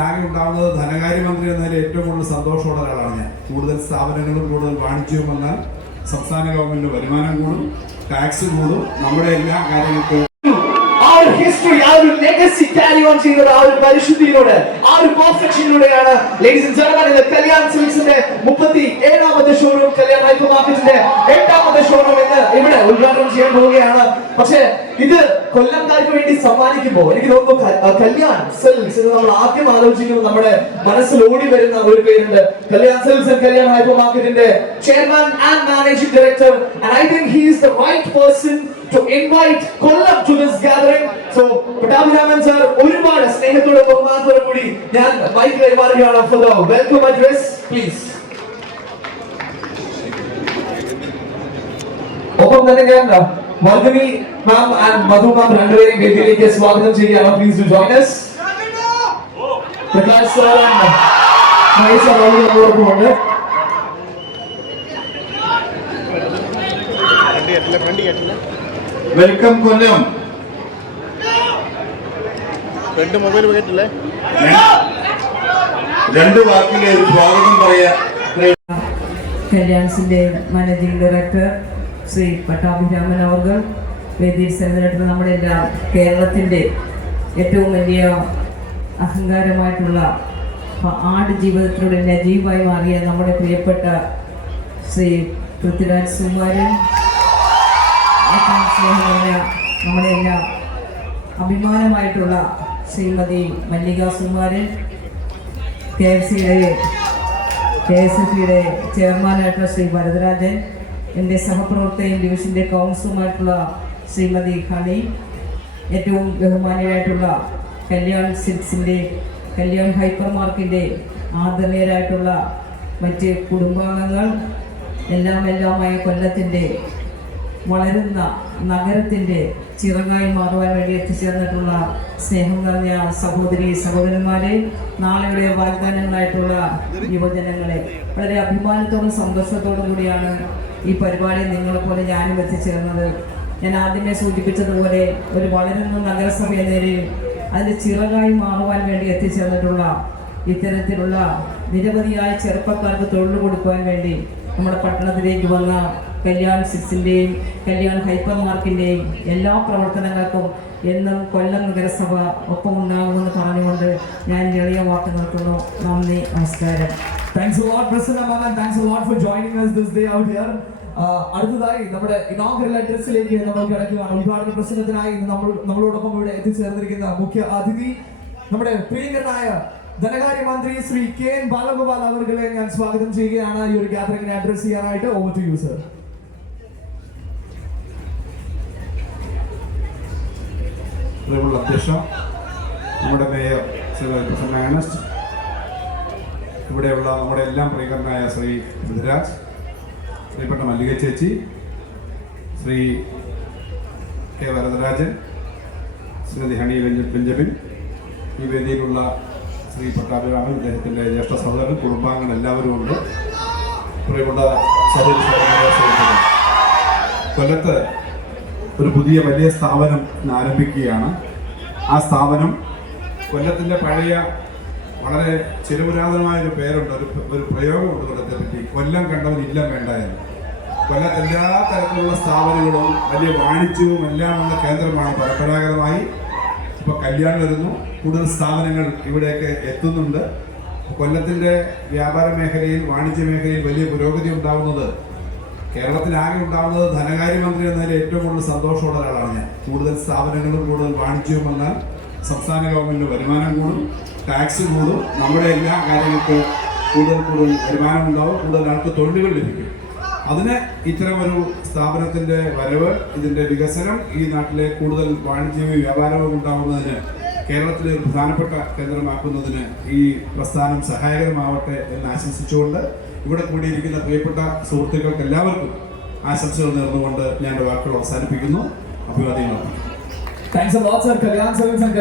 ആകെ ഉണ്ടാവുന്നത് ധനകാര്യമന്ത്രി എന്നതിൽ ഏറ്റവും കൂടുതൽ സന്തോഷമുള്ള ഒരാളാണ് ഞാൻ. കൂടുതൽ സ്ഥാപനങ്ങളും കൂടുതൽ വാണിജ്യവും വന്നാൽ സംസ്ഥാന ഗവൺമെന്റിന്റെ വരുമാനം കൂടും ടാക്സ് കൂടും നമ്മുടെ എല്ലാ കാര്യങ്ങൾക്കും ആ ഒരു ഹിസ്റ്ററി ആ ഒരു ലെഗസി ക്യാരി ഓൺ ചെയ്യുന്നത് ആ ഒരു പരിശുദ്ധിയിലൂടെ ആ ഒരു പെർഫെക്ഷനിലൂടെയാണ് ലേഡീസ് ആൻഡ് ജെന്റിൽമെൻ ഇത് കല്യാൺ സിൽക്സിന്റെ മുപ്പത്തി ഏഴാമത്തെ ഷോറൂം കല്യാൺ ഹൈപ്പർ മാർക്കറ്റിന്റെ എട്ടാമത്തെ ഷോറൂം ഇവിടെ ഉദ്ഘാടനം ചെയ്യാൻ പോവുകയാണ് പക്ഷേ ഇത് കൊല്ലംകാർക്ക് വേണ്ടി സമ്മാനിക്കുമ്പോൾ എനിക്ക് തോന്നുന്നു കല്യാൺ സെൽസ് എന്ന് നമ്മൾ ആദ്യം ആലോചിക്കുമ്പോൾ നമ്മുടെ മനസ്സിൽ ഓടി വരുന്ന ഒരു പേരുണ്ട് കല്യാൺ സെൽസ് കല്യാൺ ഹൈപ്പർ മാർക്കറ്റിന്റെ chairman and managing director and I think he is the right person to invite Kollam to this gathering. So, Pattabhiraman sir ഒരുപാട് സ്നേഹത്തോടെ ബഹുമാനത്തോടെ കൂടി ഞാൻ മൈക്ക് കൈമാറുകയാണ് for the welcome address, please. തന്നെ ഞാൻ മധുനി മാം ആൻഡ് മധു മാം രണ്ടുപേരെയും വേദിയിലേക്ക് സ്വാഗതം ചെയ്യുകയാണ്. Please to join us Prakash sir and sir നമ്മളോടൊപ്പമുണ്ട് welcome Kollam. രണ്ട് മൊബൈൽ കേട്ടില്ലേ രണ്ട് വാക്കിലെ സ്വാഗതം പറയാ. കല്യാൺസിന്റെ മാനേജിംഗ് ഡയറക്ടർ ശ്രീ പട്ടാഭിരാമൻ അവർ വേദിയിൽ സെലബ്രേറ്റ് നമ്മുടെ എല്ലാ കേരളത്തിന്റെ ഏറ്റവും വലിയ അഹങ്കാരമായിട്ടുള്ള ആട് ജീവിതത്തിലൂടെ നജീവായി മാറിയ നമ്മുടെ പ്രിയപ്പെട്ട ശ്രീ പൃഥ്വിരാജ് സുമാരൻ നമ്മുടെ എല്ലാ അഭിമാനമായിട്ടുള്ള ശ്രീമതി മല്ലിക സുമാരൻ കെ എഫ് സിയുടെ കെ എസ് എഫ് സിയുടെ ചെയർമാനായിട്ടുള്ള ശ്രീ വരദരാജൻ. എന്റെ സഹപ്രവർത്തകയും ഡിവിഷന്റെ കൗൺസിലുമായിട്ടുള്ള ശ്രീമതി ഹണി ഏറ്റവും ബഹുമാനിയായിട്ടുള്ള കല്യാൺ സിൽക്സിന്റെ കല്യാൺ ഹൈപ്പർ മാർക്കിന്റെ ആദരണീയരായിട്ടുള്ള മറ്റ് കുടുംബാംഗങ്ങൾ എല്ലാം എല്ലാമായ കൊല്ലത്തിന്റെ വളരുന്ന നഗരത്തിന്റെ ചിറങ്ങായി മാറുവാൻ വേണ്ടി എത്തിച്ചേർന്നിട്ടുള്ള സ്നേഹം നിറഞ്ഞ സഹോദരി സഹോദരന്മാരെ നാളെയുടെ വാഗ്ദാനങ്ങളായിട്ടുള്ള യുവജനങ്ങളെ. വളരെ അഭിമാനത്തോടും സന്തോഷത്തോടും കൂടിയാണ് ഈ പരിപാടി നിങ്ങളെ പോലെ ഞാനും എത്തിച്ചേർന്നത്. ഞാൻ ആദ്യമേ സൂചിപ്പിച്ചതുപോലെ ഒരു വളരുന്ന നഗരസഭ എന്ന നിലയിൽ അതിന്റെ ചിറകായി മാറുവാൻ വേണ്ടി എത്തിച്ചേർന്നിട്ടുള്ള ഇത്തരത്തിലുള്ള നിരവധിയായ ചെറുപ്പക്കാർക്ക് തൊഴിൽ കൊടുക്കുവാൻ വേണ്ടി നമ്മുടെ പട്ടണത്തിലേക്ക് വന്ന കല്യാൺ സിക്സിന്റെയും കല്യാൺ ഹൈപ്പർ മാർക്കിന്റെയും എല്ലാ പ്രവർത്തനങ്ങൾക്കും എന്നും കൊല്ലം നഗരസഭ ഒപ്പമുണ്ടാകുമെന്ന് പറഞ്ഞുകൊണ്ട് ഞാൻ എളിയ വാർത്ത നിർത്തുന്നു നന്ദി നമസ്കാരം. Thanks lot Prasanna thanks for for joining us this day out here. അടുത്തതായി നമ്മുടെ ഇനോഗ്രൽ അഡ്രസ്സിലേക്ക് നമ്മൾ കിടക്കുകയാണ്. ഉദ്ഘാടന പ്രസംഗത്തിനായി നമ്മൾ നമ്മളോടൊപ്പം ഇവിടെ എത്തിച്ചേർന്നിരിക്കുന്ന മുഖ്യ അതിഥി നമ്മുടെ പ്രിയങ്കരനായ ധനകാര്യമന്ത്രി ശ്രീ കെ എൻ ബാലഗോപാൽ അവർകളെ ഞാൻ സ്വാഗതം ചെയ്യുകയാണ്. ഈ ഒരു ഗ്യാതറിംഗിനെ അഡ്രസ് ചെയ്യാനായിട്ട് ഓവർ ടു യു സർ പ്രിയമുള്ള അധ്യക്ഷ നമ്മുടെ മേയർ ശ്രീ ഏണസ്റ്റ് ഇവിടെയുള്ള നമ്മുടെ എല്ലാം പ്രിയങ്കരനായ ശ്രീ പൃഥ്വിരാജ് ശ്രീപ്പെട്ട മല്ലിക ചേച്ചി ശ്രീ കെ വരദരാജൻ ശ്രീമതി ഹണി ബെഞ്ച- ബെഞ്ചമിൻ ഈ വേദിയിലുള്ള ശ്രീ പട്ടാഭിരാമൻ അദ്ദേഹത്തിന്റെ ജ്യേഷ്ഠ സഹോദരൻ കുടുംബാംഗങ്ങൾ എല്ലാവരും ഉണ്ട് പ്രിയപ്പെട്ട സഹോദരി. കൊല്ലത്ത് ഒരു പുതിയ വലിയ സ്ഥാപനം ആരംഭിക്കുകയാണ്. ആ സ്ഥാപനം കൊല്ലത്തിന്റെ പഴയ വളരെ ചിരപുരാതനമായ ഒരു പേരുണ്ട്. ഒരു ഒരു പ്രയോഗമുണ്ട് കൊല്ലത്തെ പറ്റി കൊല്ലം കണ്ടവൻ ഇല്ലം വേണ്ട എന്ന്. കൊല്ലത്ത് എല്ലാ തരത്തിലുള്ള സ്ഥാപനങ്ങളും വലിയ വാണിജ്യവും എല്ലാമുള്ള കേന്ദ്രമാണ്. പരമ്പരാഗതമായി ഇപ്പോൾ കല്യാണം വരുന്നു. കൂടുതൽ സ്ഥാപനങ്ങൾ ഇവിടെയൊക്കെ എത്തുന്നുണ്ട്. കൊല്ലത്തിന്റെ വ്യാപാര മേഖലയിൽ വാണിജ്യ മേഖലയിൽ വലിയ പുരോഗതി ഉണ്ടാവുന്നത് കേരളത്തിലാകെ ഉണ്ടാവുന്നത് ധനകാര്യമന്ത്രി എന്നതിൽ ഏറ്റവും കൂടുതൽ സന്തോഷമുള്ള ഒരാളാണ് ഞാൻ. കൂടുതൽ സ്ഥാപനങ്ങളും കൂടുതൽ വാണിജ്യവും വന്നാൽ സംസ്ഥാന ഗവൺമെന്റ് വരുമാനം കൂടും ടാക്സ് കൂടും. നമ്മുടെ എല്ലാ കാര്യങ്ങൾക്കും കൂടുതൽ കൂടുതൽ വരുമാനം ഉണ്ടാവും കൂടുതൽ ആൾക്ക് തൊഴിലുകൾ ലഭിക്കും. അതിന് ഇത്തരമൊരു സ്ഥാപനത്തിന്റെ വരവ് ഇതിന്റെ വികസനം ഈ നാട്ടിലെ കൂടുതൽ വാണിജ്യവും വ്യാപാരവും ഉണ്ടാവുന്നതിന് കേരളത്തിലെ ഒരു പ്രധാനപ്പെട്ട കേന്ദ്രമാക്കുന്നതിന് ഈ പ്രസ്ഥാനം സഹായകരമാവട്ടെ എന്ന് ആശംസിച്ചുകൊണ്ട് ഇവിടെ കൂടിയിരിക്കുന്ന പ്രിയപ്പെട്ട സുഹൃത്തുക്കൾക്ക് എല്ലാവർക്കും ആശംസകൾ നേർന്നുകൊണ്ട് ഞാൻ വാക്കുകൾ അവസാനിപ്പിക്കുന്നു. അഭിവാദ്യങ്ങൾ താങ്ക്സ് sir. കല്യാൺ ആൻഡ്